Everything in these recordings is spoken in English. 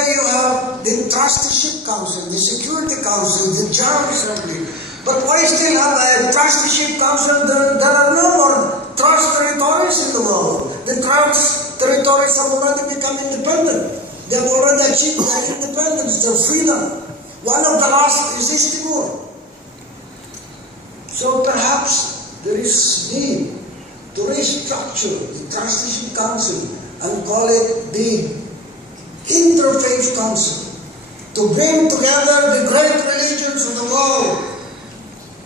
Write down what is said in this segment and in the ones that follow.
today you have the Trusteeship Council, the Security Council, the General Assembly. But why still have a Trusteeship Council? There are no more trust territories in the world. The trust territories have already become independent. They have already achieved their independence, their freedom. One of the last is East Timor. So perhaps there is need to restructure the Trusteeship Council and call it the Interfaith Council, to bring together the great religions of the world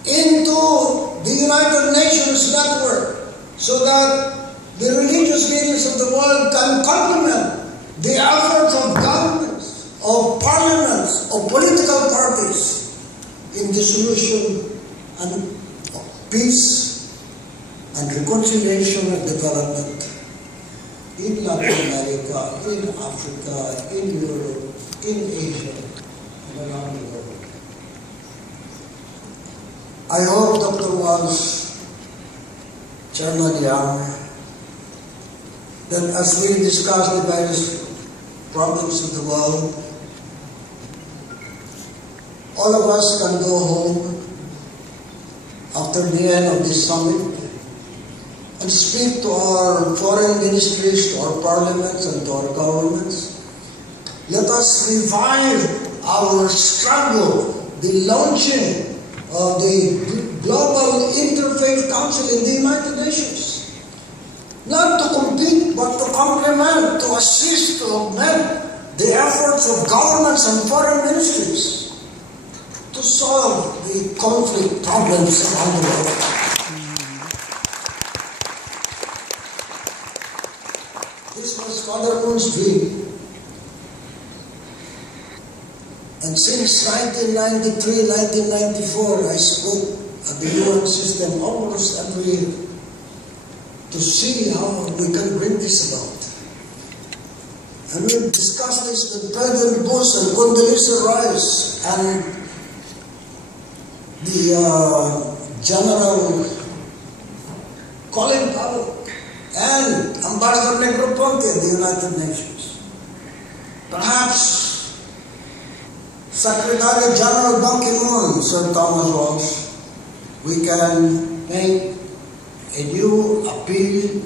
into the United Nations network, so that the religious leaders of the world can complement the efforts of governments, of parliaments, of political parties in the solution and peace and reconciliation and development in Latin America, in Africa, in Europe, in Asia, and around the world. I hope Dr. Walsh, Chairman Yang, that as we discuss the various problems of the world, all of us can go home after the end of this summit and speak to our foreign ministries, to our parliaments, and to our governments. Let us revive our struggle, the launching of the Global Interfaith Council in the United Nations. Not to compete, but to complement, to assist, to augment the efforts of governments and foreign ministries to solve the conflict problems around the world. This was Father Moon's dream. And since 1993, 1994, I spoke at the UN system almost every year to see how we can bring this about. And we discussed this with President Bush and Condoleezza Rice and the General Colin Powell and Ambassador Negroponte in the United Nations. Perhaps Secretary General Ban Ki-moon, Sir Thomas Walsh, we can make a new appeal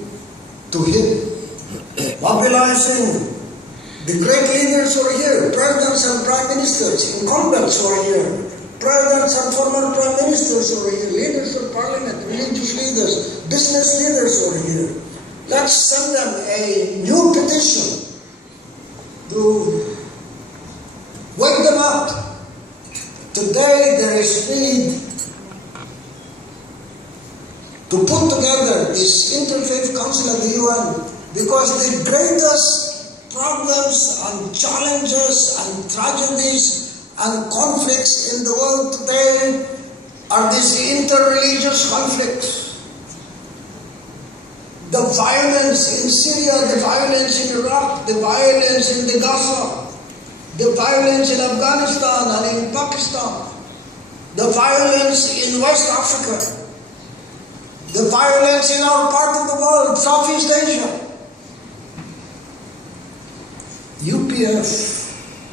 to him, mobilizing the great leaders who are here, presidents and prime ministers, incumbents who are here, presidents and former prime ministers who are here, leaders of parliament, religious leaders, business leaders who are here. Let's send them a new petition to wake them up. Today there is need to put together this Interfaith Council of the UN, because the greatest problems and challenges and tragedies and conflicts in the world today are these interreligious conflicts. The violence in Syria, the violence in Iraq, the violence in the Gaza, the violence in Afghanistan and in Pakistan, the violence in West Africa, the violence in our part of the world, Southeast Asia. UPF